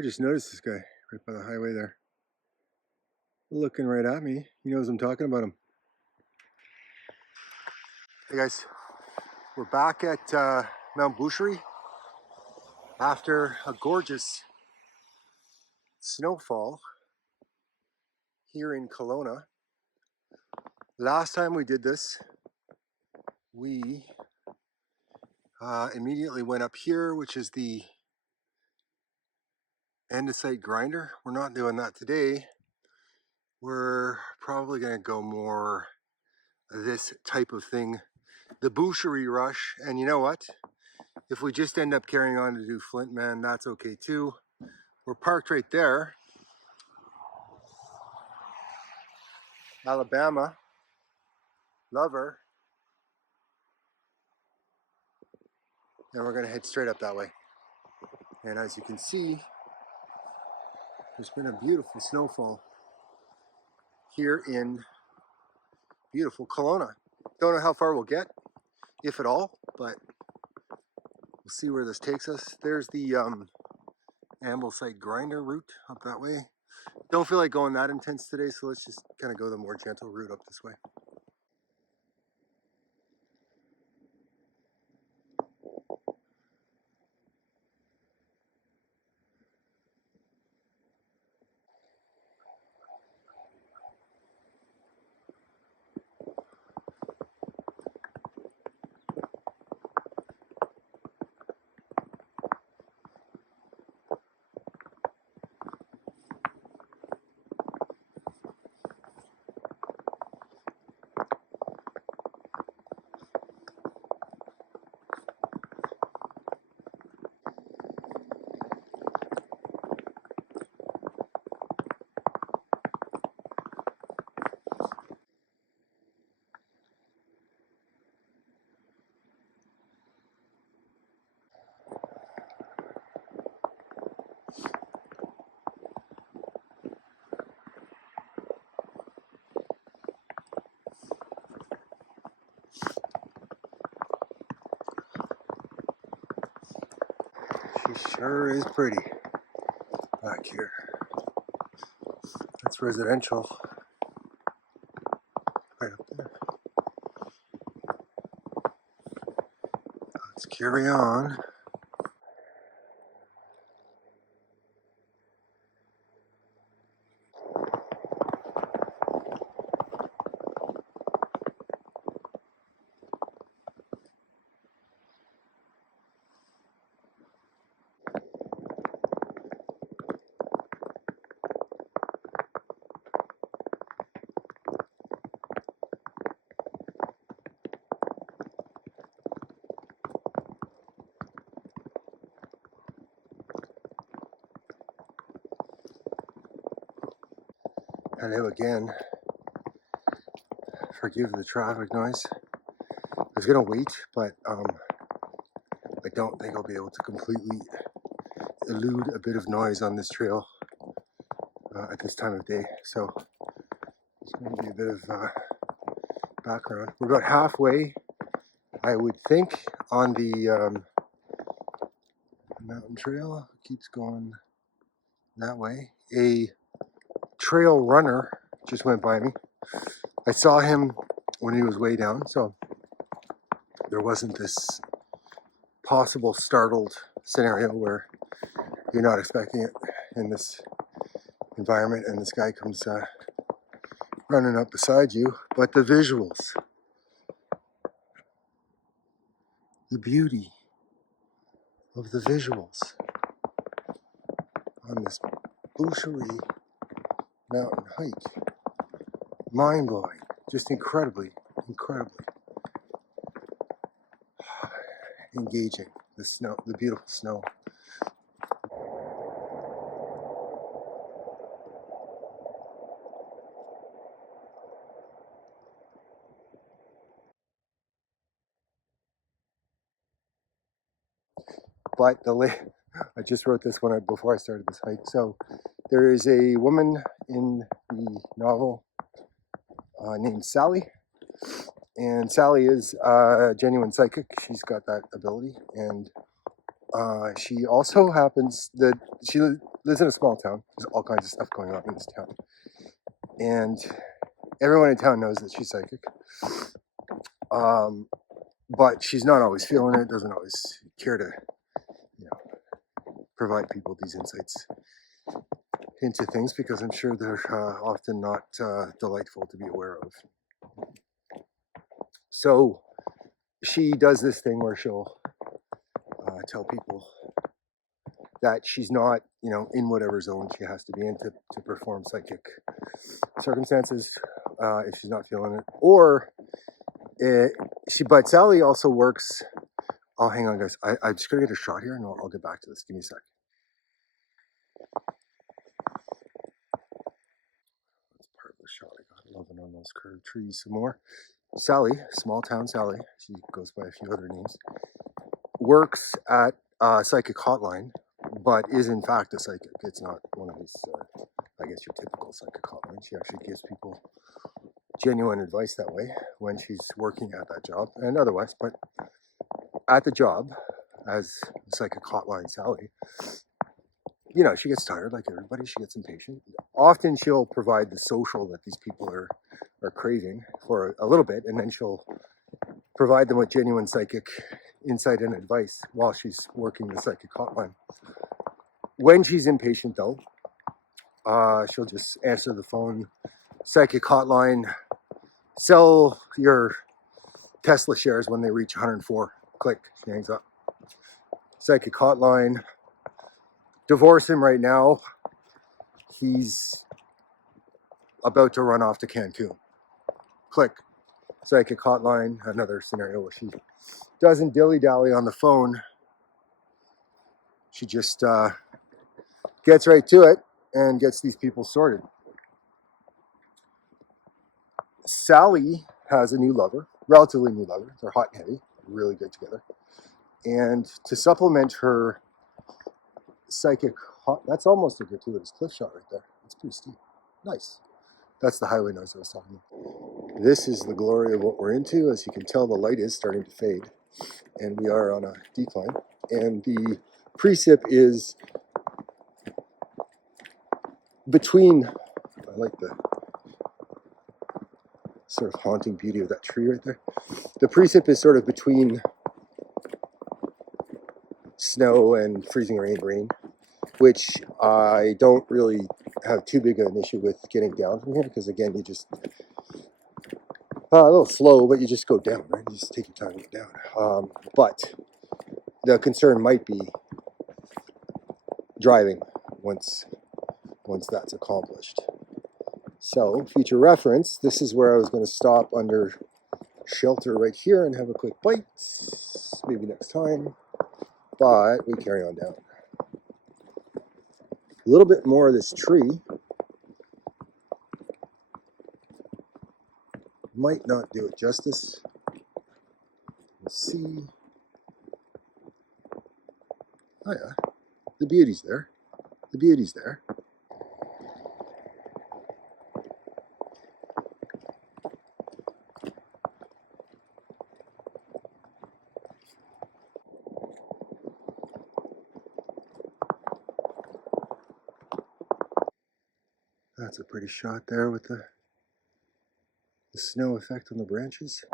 I just noticed this guy right by the highway there. Looking right at me. He knows I'm talking about him. Hey guys, we're back at Mount Boucherie after a gorgeous snowfall here in Kelowna. Last time we did this, we immediately went up here, which is the andesite grinder. We're not doing that today. We're probably going to go more this type of thing, the Boucherie rush. And you know what? If we just end up carrying on to do Flint, man, that's okay too. We're parked right there, Alabama, Lover, and we're gonna head straight up that way. And as you can see, there's been a beautiful snowfall here in beautiful Kelowna. Don't know how far we'll get, if at all, but we'll see where this takes us. There's the Amblesite grinder route up that way. Don't feel like going that intense today, so let's just kind of go the more gentle route up this way. She sure is pretty back here. That's residential right up there. Let's carry on. Hello again. Forgive the traffic noise. I was gonna wait, but I don't think I'll be able to completely elude a bit of noise on this trail at this time of day. So it's going to be a bit of background. We're about halfway, I would think, on the mountain trail. It keeps going that way. A trail runner just went by me. I saw him when he was way down, so there wasn't this possible startled scenario where you're not expecting it in this environment and this guy comes running up beside you. But the visuals, the beauty of the visuals on this Boucherie mountain hike, mind-blowing, just incredibly engaging. The snow, the beautiful snow. But I just wrote this one out before I started this hike. So there is a woman in the novel named Sally, and Sally is a genuine psychic. She's got that ability, and she also happens that she lives in a small town. There's all kinds of stuff going on in this town. And everyone in town knows that she's psychic. But she's not always feeling it, doesn't always care to, provide people these insights into things, because I'm sure they're often not delightful to be aware of. So she does this thing where she'll tell people that she's not, in whatever zone she has to be in to perform psychic circumstances if she's not feeling it. Or but Sally also works. Oh, hang on, guys. I'm just gonna get a shot here, and I'll get back to this. Give me a sec. That's part of the shot. I got loving on those curved trees some more. Sally, small town Sally, she goes by a few other names, works at a psychic hotline, but is in fact a psychic. It's not one of these, I guess, your typical psychic hotline. She actually gives people genuine advice that way when she's working at that job and otherwise. But at the job, as psychic hotline Sally, she gets tired like everybody. She gets impatient. Often she'll provide the social that these people are craving for a little bit, and then she'll provide them with genuine psychic insight and advice while she's working the psychic hotline. When she's impatient, though, she'll just answer the phone. Psychic hotline, sell your Tesla shares when they reach 104. Click, she hangs up. Psychic hotline, divorce him right now. He's about to run off to Cancun. Click. Psychic hotline, another scenario where she doesn't dilly-dally on the phone. She just gets right to it and gets these people sorted. Sally has a new lover, relatively new lover. They're hot and heavy, really good together. And to supplement her psychic, that's almost a gratuitous cliff shot right there. It's pretty steep. Nice. That's the highway noise I was talking about. This is the glory of what we're into. As you can tell, the light is starting to fade, and we are on a decline. And the precip is between, I like the sort of haunting beauty of that tree right there. The precip is sort of between snow and freezing rain, which I don't really have too big of an issue with getting down from here, because again, you just, a little slow, but you just go down, right? You just take your time to get down. But the concern might be driving once that's accomplished. So, future reference, this is where I was going to stop under shelter right here and have a quick bite, maybe next time, but we carry on down. A little bit more of this tree might not do it justice. We'll see. Oh yeah, the beauty's there. The beauty's there. That's a pretty shot there with the snow effect on the branches.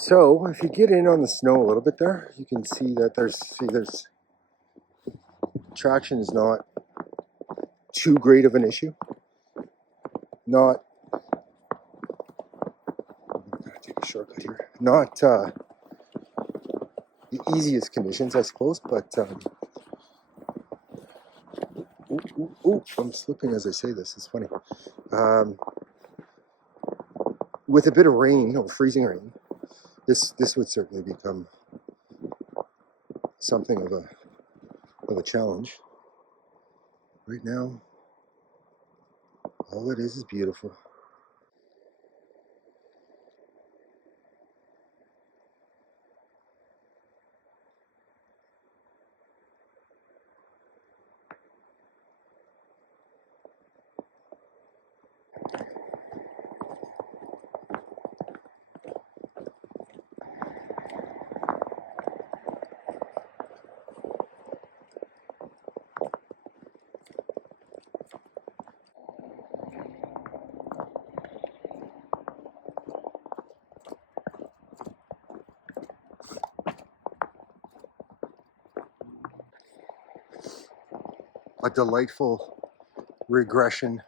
So if you get in on the snow a little bit there, you can see that there's traction is not too great of an issue. Not, I'm gonna take a shortcut here. Not the easiest conditions, I suppose, but I'm slipping as I say this. It's funny. with a bit of rain, or freezing rain, this would certainly become something of a challenge. Right now, all it is beautiful. A delightful regression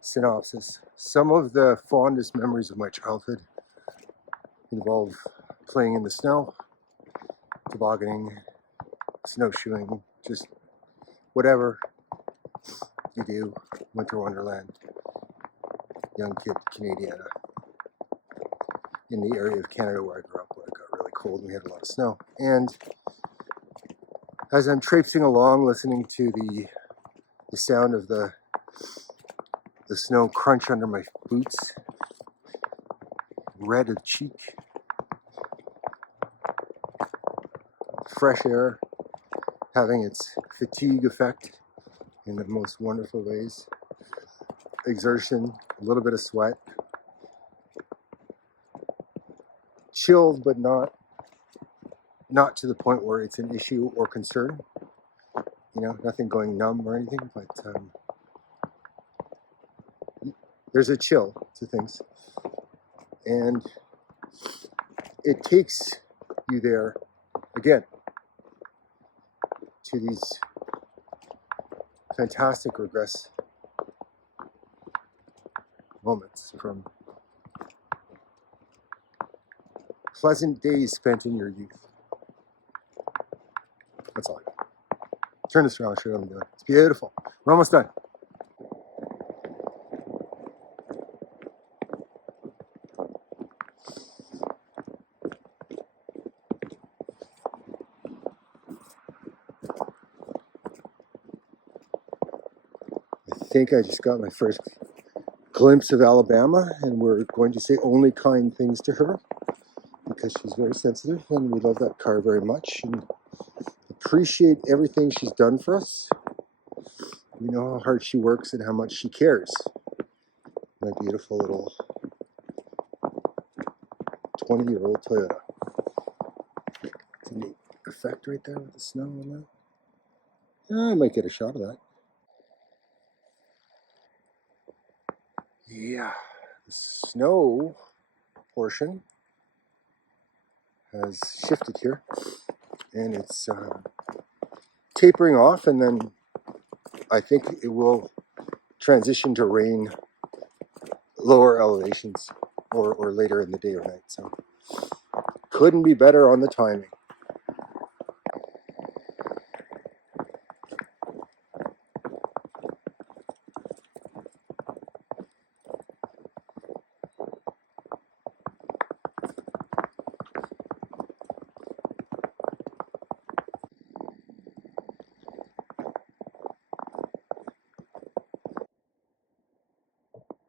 synopsis. Some of the fondest memories of my childhood involve playing in the snow, tobogganing, snowshoeing, just whatever you do, winter wonderland, young kid Canadiana, in the area of Canada where I grew up, where it got really cold and we had a lot of snow. And as I'm traipsing along, listening to the sound of the snow crunch under my boots, red of cheek, fresh air having its fatigue effect in the most wonderful ways, exertion, a little bit of sweat, chilled but not to the point where it's an issue or concern. You know, nothing going numb or anything, but there's a chill to things. And it takes you there, again, to these fantastic regress moments from pleasant days spent in your youth. That's all I got. Turn this around, I'll show you what I'm doing. It's beautiful. We're almost done. I think I just got my first glimpse of Alabama, and we're going to say only kind things to her because she's very sensitive, and we love that car very much and appreciate everything she's done for us. We know how hard she works and how much she cares. My beautiful little 20-year-old Toyota. It's a neat effect right there with the snow on that. I might get a shot of that. Yeah, the snow portion has shifted here, and it's tapering off, and then I think it will transition to rain lower elevations or later in the day or night. So couldn't be better on the timing.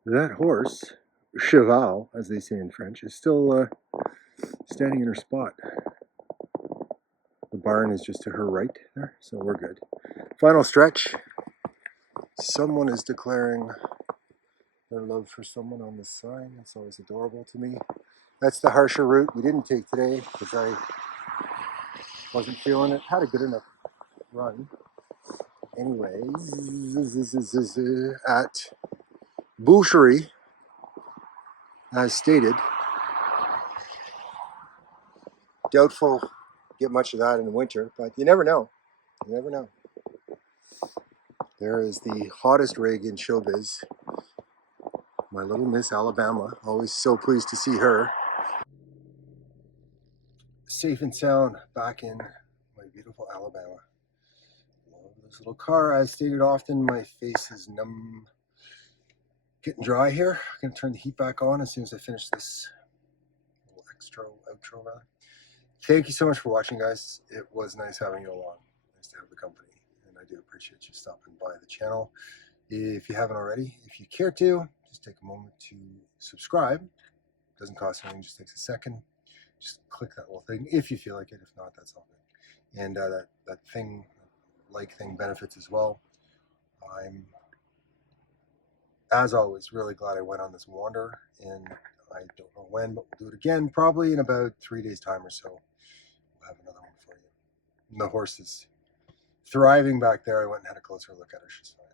That horse, cheval, as they say in French, is still standing in her spot. The barn is just to her right there, so we're good. Final stretch. Someone is declaring their love for someone on the sign. That's always adorable to me. That's the harsher route we didn't take today because I wasn't feeling it. Had a good enough run. Anyways, at Boucherie, as stated, doubtful get much of that in the winter, but you never know. You never know. There is the hottest rig in showbiz, my little Miss Alabama. Always so pleased to see her. Safe and sound back in my beautiful Alabama. Love this little car. As stated often, my face is numb Getting dry here. I'm going to turn the heat back on as soon as I finish this little extra outro rather. Thank you so much for watching, guys. It was nice having you along. Nice to have the company, and I do appreciate you stopping by the channel. If you haven't already, if you care to, just take a moment to subscribe. It doesn't cost anything, just takes a second. Just click that little thing if you feel like it. If not, that's all good. And that thing, like thing, benefits as well. I'm, as always, really glad I went on this wander, and I don't know when, but we'll do it again, probably in about 3 days' time or so. We'll have another one for you. And the horse is thriving back there. I went and had a closer look at her. She's fine.